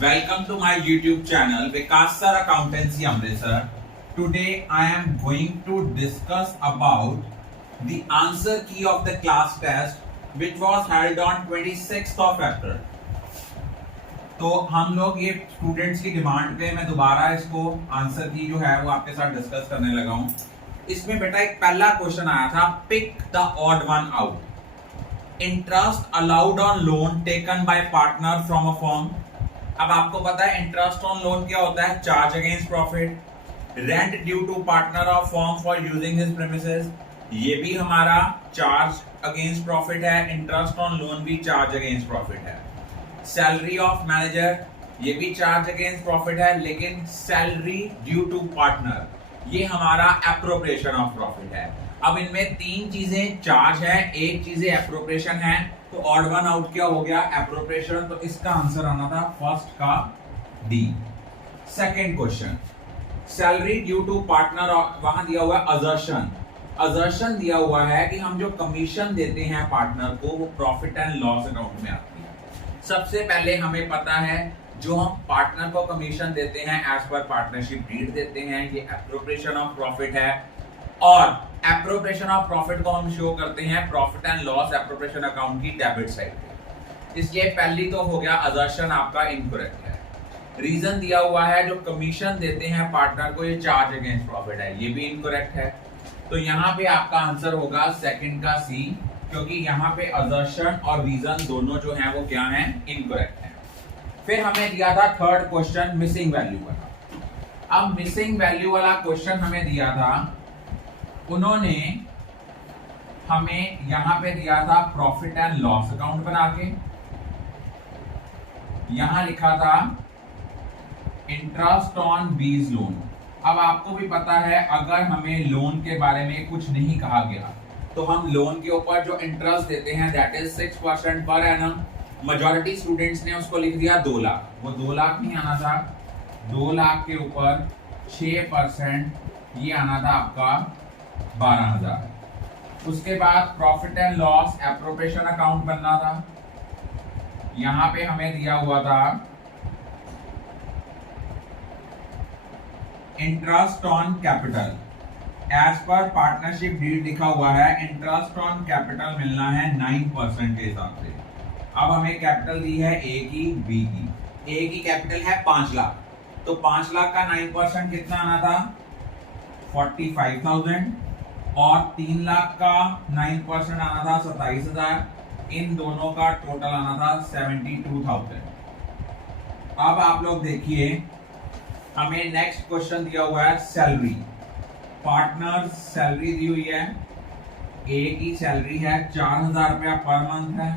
Welcome to my YouTube channel Vikas Sir Accountancy Amritsar. Today I am going to discuss about the answer key of the class test which was held on 26th of April. तो हम लोग ये students की demand पे मैं दोबारा इसको answer की जो है वो आपके साथ डिस्कस करने लगा हूं। इसमें बेटा एक पहला क्वेश्चन आया था, pick the odd one out. Interest allowed on loan taken by partner from a firm. अब आपको पता है इंटरेस्ट ऑन लोन क्या होता है, charge against profit. Rent due to partner of firm for using his premises, ये भी हमारा चार्ज अगेंस्ट प्रॉफिट है। इंटरेस्ट ऑन लोन भी चार्ज अगेंस्ट प्रॉफिट है। सैलरी ऑफ मैनेजर, ये भी चार्ज अगेंस्ट प्रॉफिट है, लेकिन सैलरी ड्यू टू पार्टनर ये हमारा एप्रोप्रिएशन ऑफ प्रॉफिट है। अब इनमें तीन चीजें चार्ज है, एक चीजें एप्रोप्रिएशन है, तो ऑड वन आउट क्या हो गया, एप्रोप्रिएशन। तो इसका आंसर आना था फर्स्ट का D. Second question, salary due to partner, वहां दिया हुआ है अजर्शन। अजर्शन दिया हुआ है कि हम जो कमीशन देते हैं पार्टनर को वो प्रॉफिट एंड लॉस अकाउंट में आती है। सबसे पहले हमें पता है जो हम पार्टनर को कमीशन देते हैं एज पर पार्टनरशिप डीड देते हैं, ये एप्रोप्रिएशन ऑफ प्रॉफिट है। और एप्रोप्रिएशन ऑफ प्रॉफिट को हम शो करते हैं profit and loss appropriation account की डेबिट साइड पे। इसलिए पहली तो हो गया अजर्शन आपका इनकरेक्ट है। रीजन दिया हुआ है जो कमीशन देते हैं पार्टनर को ये चार्ज अगेंस्ट प्रॉफिट है, ये भी इनकरेक्ट है। तो यहाँ पे आपका आंसर होगा सेकंड का सी, क्योंकि यहाँ पे अजर्शन और रीजन दोनों जो हैं वो क्या हैं, इनकरेक्ट हैं। फिर हमें दिया था थर्ड क्वेश्चन मिसिंग वैल्यू वाला। अब मिसिंग वैल्यू वाला क्वेश्चन हमें दिया था, उन्होंने हमें यहां पे दिया था प्रॉफिट एंड लॉस अकाउंट बना के, यहां लिखा था इंटरेस्ट ऑन बीज लोन। अब आपको भी पता है अगर हमें लोन के बारे में कुछ नहीं कहा गया तो हम लोन के ऊपर जो इंटरेस्ट देते हैं that is 6% per annum. Majority students ने उसको लिख दिया 2 लाख, वो 2 लाख नहीं आना था, 2 लाख के ऊपर 6% ये आना था आपका 12,000। उसके बाद profit and loss appropriation account बनना था, यहां पे हमें दिया हुआ था interest on capital. As per partnership deed लिखा हुआ है, इंटरेस्ट ऑन कैपिटल मिलना है 9% के हिसाब से। अब हमें कैपिटल दी है ए की, बी की। ए की कैपिटल है 5 लाख, तो 5 लाख का 9% कितना आना था, 45,000। और 3 लाख का 9% आना था 27,000। इन दोनों का टोटल आना था 72,000। अब आप लोग देखिए हमें नेक्स्ट क्वेश्चन दिया हुआ है सैलरी। पार्टनर सैलरी दी हुई है, ए की सैलरी है 4,000 रुपया पर मंथ है,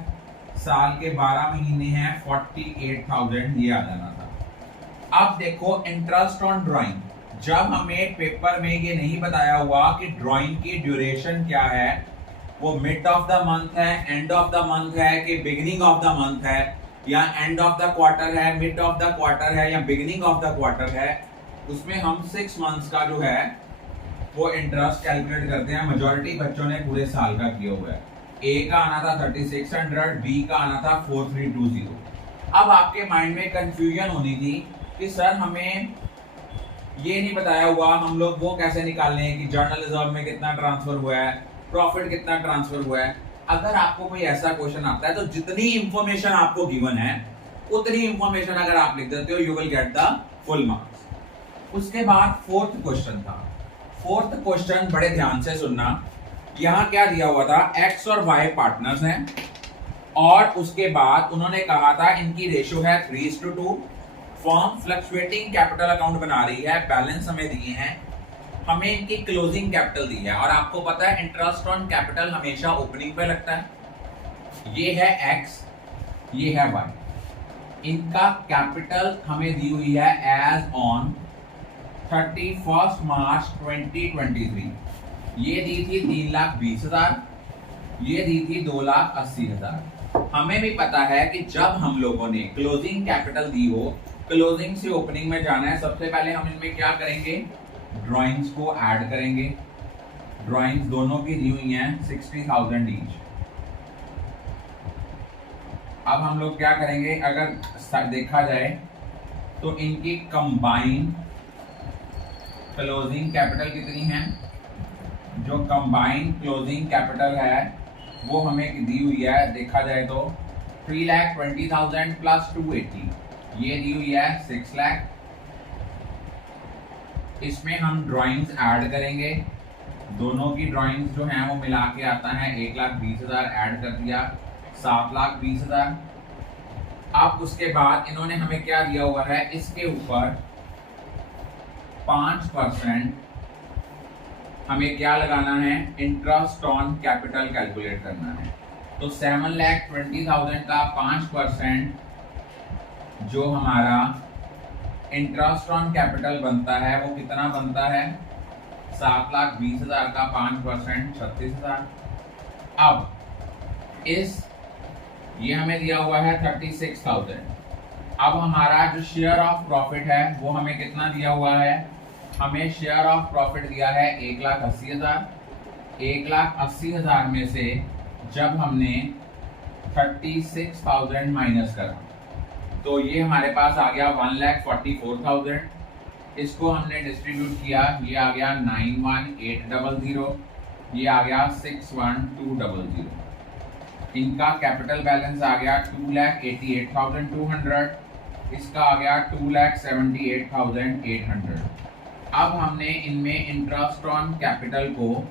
साल के 12 महीने हैं, 48,000 ये आ जाना था। अब देखो इंटरेस्ट ऑन ड्राइंग, जब हमें पेपर में ये नहीं बताया हुआ कि ड्राइंग की ड्यूरेशन क्या है, वो मिड ऑफ द मंथ है, एंड ऑफ द मंथ है कि बिगिनिंग ऑफ द मंथ है, या एंड ऑफ द क्वार्टर है, मिड ऑफ द क्वार्टर है, या बिगिनिंग ऑफ द क्वार्टर है, उसमें हम 6 मंथ्स का जो है वो इंटरेस्ट कैलकुलेट करते हैं। मेजॉरिटी बच्चों ने पूरे साल का किया हुआ है। ए का आना था 3600, बी का आना था 4320। अब आपके माइंड में कंफ्यूजन होनी थी कि सर हमें ये नहीं बताया हुआ, हम लोग वो कैसे निकालने हैं कि जर्नल रिजर्व में कितना ट्रांसफर हुआ है, प्रॉफिट कितना ट्रांसफर हुआ है। अगर आपको कोई ऐसा क्वेश्चन आता है तो जितनी इंफॉर्मेशन आपको गिवन है उतनी इंफॉर्मेशन अगर आप लिख देते हो you will get the full marks. उसके बाद फोर्थ क्वेश्चन था। फोर्थ क्वेश्चन बड़े ध्यान से सुनना, यहां क्या दिया हुआ था, एक्स और वाई पार्टनर्स हैं, और उसके बाद उन्होंने कहा था इनकी रेशियो है 3:2। फर्म फ्लक्चुएटिंग कैपिटल अकाउंट बना रही है, बैलेंस हमें दिए हैं, हमें इनकी क्लोजिंग कैपिटल दी है। और आपको पता है इंटरेस्ट ऑन कैपिटल हमेशा ओपनिंग पे लगता है। ये है एक्स, ये है वाई। इनका कैपिटल हमें दी हुई है एज ऑन 31 मार्च 2023। ये दी थी 3,20,000, ये दी थी 2,80,000। हमें भी पता है कि जब हम लोगों ने क्लोजिंग कैपिटल दी हो, क्लोजिंग से ओपनिंग में जाना है, सबसे पहले हम इनमें क्या करेंगे, ड्राइंग्स को ऐड करेंगे। ड्राइंग्स दोनों की दी हुई हैं 60,000 ईच। अब हम लोग क्या करेंगे, अगर देखा जाए तो इनकी कंबाइंड क्लोजिंग कैपिटल कितनी है? जो कंबाइंड क्लोजिंग कैपिटल है वो हमें दी हुई है, देखा जाए तो 3,20,000 प्लस 280, ये दी हुई है 6 लाख। इसमें हम ड्राइंग्स ऐड करेंगे, दोनों की ड्राइंग्स जो हैं वो मिला के आता है 1,20,000, ऐड कर दिया 7,20,000। अब उसके बाद इन्होंने हमें क्या दिया हुआ है, इसके ऊपर 5% हमें क्या लगाना है, इंटरेस्ट ऑन कैपिटल कैलकुलेट करना है। तो 7,20,000 का 5% जो हमारा इंटरेस्ट ऑन कैपिटल बनता है वो कितना बनता है, 7,20,000 का 5% 36,000। अब ये हमें दिया हुआ है 36,000। अब हमारा जो शेयर ऑफ प्रॉफिट है वो हमें कितना दिया हुआ है, हमें शेयर ऑफ प्रॉफिट दिया है 1,80,000। 1,80,000 में से जब हमने 36,000 माइनस करा तो ये हमारे पास आ गया 1,44,000। इसको हमने डिस्ट्रीब्यूट किया, ये आ गया 91,800, ये आ गया 61,200। इनका कैपिटल बैलेंस आ गया 2,88,200, इसका आ गया 2,78,800। अब हमने इनमें इंटरेस्ट ऑन कैपिटल को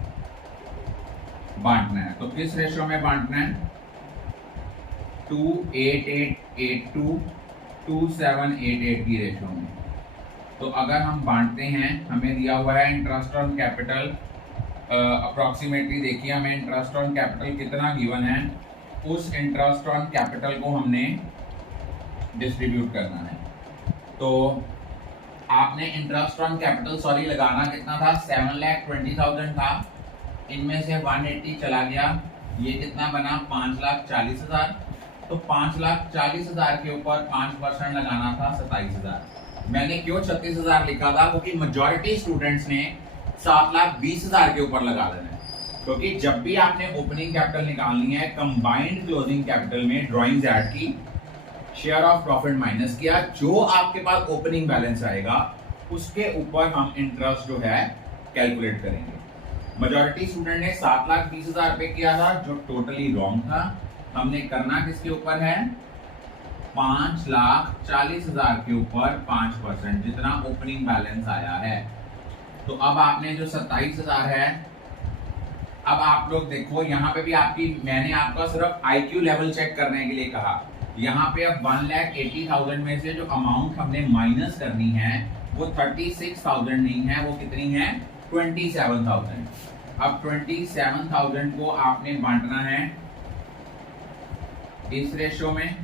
बांटना है, तो किस रेशो में बांटना है, 2,88,82 2,788 की रेशो में। तो अगर हम बांटते हैं, हमें दिया हुआ है इंटरेस्ट ऑन कैपिटल अप्रोक्सीमेटली, देखिए हमें इंटरेस्ट ऑन कैपिटल कितना गिवन है, उस इंटरेस्ट ऑन कैपिटल को हमने डिस्ट्रीब्यूट करना है। तो आपने इंटरेस्ट ऑन कैपिटल लगाना कितना था, 7,20,000 था, इनमें से 180 चला गया, ये कितना बना 5,40,000। तो 5,40,000 के ऊपर 5% लगाना था 27,000। मैंने क्यों 36,000 लिखा था, क्योंकि मेजॉरिटी स्टूडेंट्स ने 7,20,000 के ऊपर लगा देना है, क्योंकि जब भी आपने ओपनिंग कैपिटल निकालनी है, कंबाइंड क्लोजिंग कैपिटल में ड्राइंग्स ऐड की, शेयर ऑफ प्रॉफिट माइनस किया, जो आपके पास ओपनिंग बैलेंस आएगा उसके ऊपर हम इंटरेस्ट जो है कैलकुलेट करेंगे। मेजॉरिटी स्टूडेंट ने 7,20,000 पे किया था, जो टोटली रॉन्ग था। हमने करना किसके ऊपर है, 5,40,000 के ऊपर 5%, जितना ओपनिंग बैलेंस आया है। तो अब आपने जो 27,000 है, अब आप लोग देखो यहाँ पे भी मैंने आपका सिर्फ IQ लेवल चेक करने के लिए कहा। यहाँ पे अब 1,80,000 में से जो अमाउंट हमने माइनस करनी है वो 36,000 नहीं है, वो कितनी है, 27,000। अब 27,000 को आपने बांटना है इस रेशो में,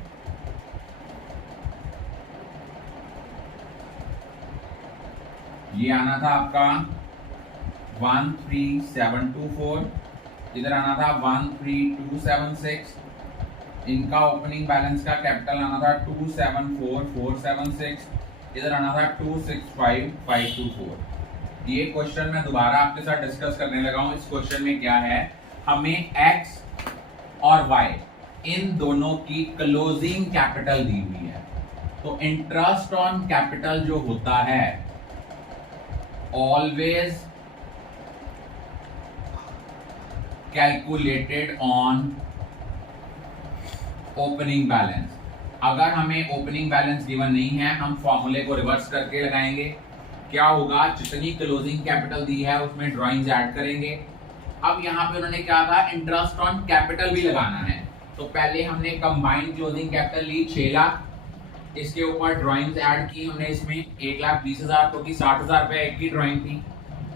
ये आना था आपका 1,3724, इधर आना था 1,3276। इनका ओपनिंग बैलेंस का कैपिटल आना था 2,74,476, इधर आना था 2,65,524। ये क्वेश्चन मैं दोबारा आपके साथ डिस्कस करने लगा हूं। इस क्वेश्चन में क्या है, हमें x और y इन दोनों की क्लोजिंग कैपिटल दी हुई है। तो इंटरेस्ट ऑन कैपिटल जो होता है always calculated on opening balance. अगर हमें ओपनिंग बैलेंस गिवन नहीं है, हम फॉर्मूले को रिवर्स करके लगाएंगे। क्या होगा, जितनी क्लोजिंग कैपिटल दी है उसमें ड्राइंग्स ऐड करेंगे। अब यहाँ पे उन्होंने क्या था, इंटरेस्ट ऑन कैपिटल भी लगाना है। तो पहले हमने कंबाइंड क्लोजिंग कैपिटल ली 6 लाख, इसके ऊपर ड्राइंग्स ऐड की हमने इसमें 1,20,000, क्योंकि 60,000 रुपए एक की ड्राइंग थी।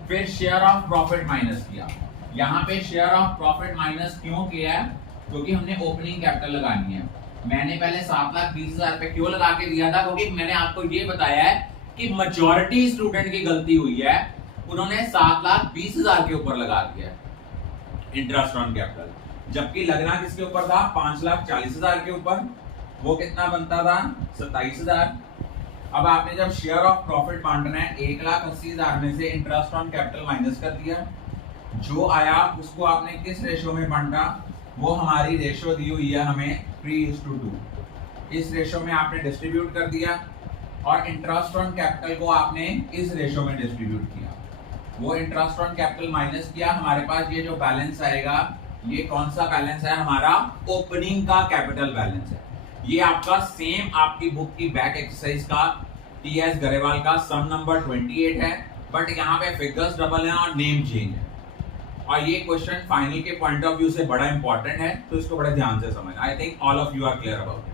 फिर शेयर ऑफ प्रॉफिट माइनस किया। यहाँ पे शेयर ऑफ प्रॉफिट माइनस क्यों किया है, क्योंकि हमने ओपनिंग कैपिटल लगानी है। मैंने पहले 7,20,000 रुपए क्यों लगा के दिया था, क्योंकि मैंने आपको ये बताया है कि मेजॉरिटी स्टूडेंट की गलती हुई है, उन्होंने 7,20,000 के ऊपर लगा दिया इंटरेस्ट ऑन कैपिटल, जबकि लगना किसके ऊपर था, 5,40,000 के ऊपर। वो कितना बनता था, 27,000। अब आपने जब शेयर ऑफ प्रॉफिट बांटना है, 1,80,000 में से इंटरेस्ट ऑन कैपिटल माइनस कर दिया, जो आया उसको आपने किस रेशो में बांटा, वो हमारी रेशो दी हुई है हमें 3:2। इस रेशो में आपने डिस्ट्रीब्यूट कर दिया। और इंटरेस्ट ऑन कैपिटल को आपने इस रेशियो में डिस्ट्रीब्यूट किया। वो इंटरेस्ट ऑन कैपिटल माइनस किया, हमारे पास ये जो बैलेंस आएगा ये कौन सा बैलेंस है, हमारा ओपनिंग का कैपिटल बैलेंस है। ये आपका सेम आपकी बुक की बैक एक्सरसाइज का टीएस गरेवाल का सम नंबर 28 है, बट यहाँ पे फिगर्स डबल है और नेम चेंज है। और ये क्वेश्चन फाइनल के पॉइंट ऑफ व्यू से बड़ा इंपॉर्टेंट है, तो इसको बड़े ध्यान से समझ। I think all of you are clear about it.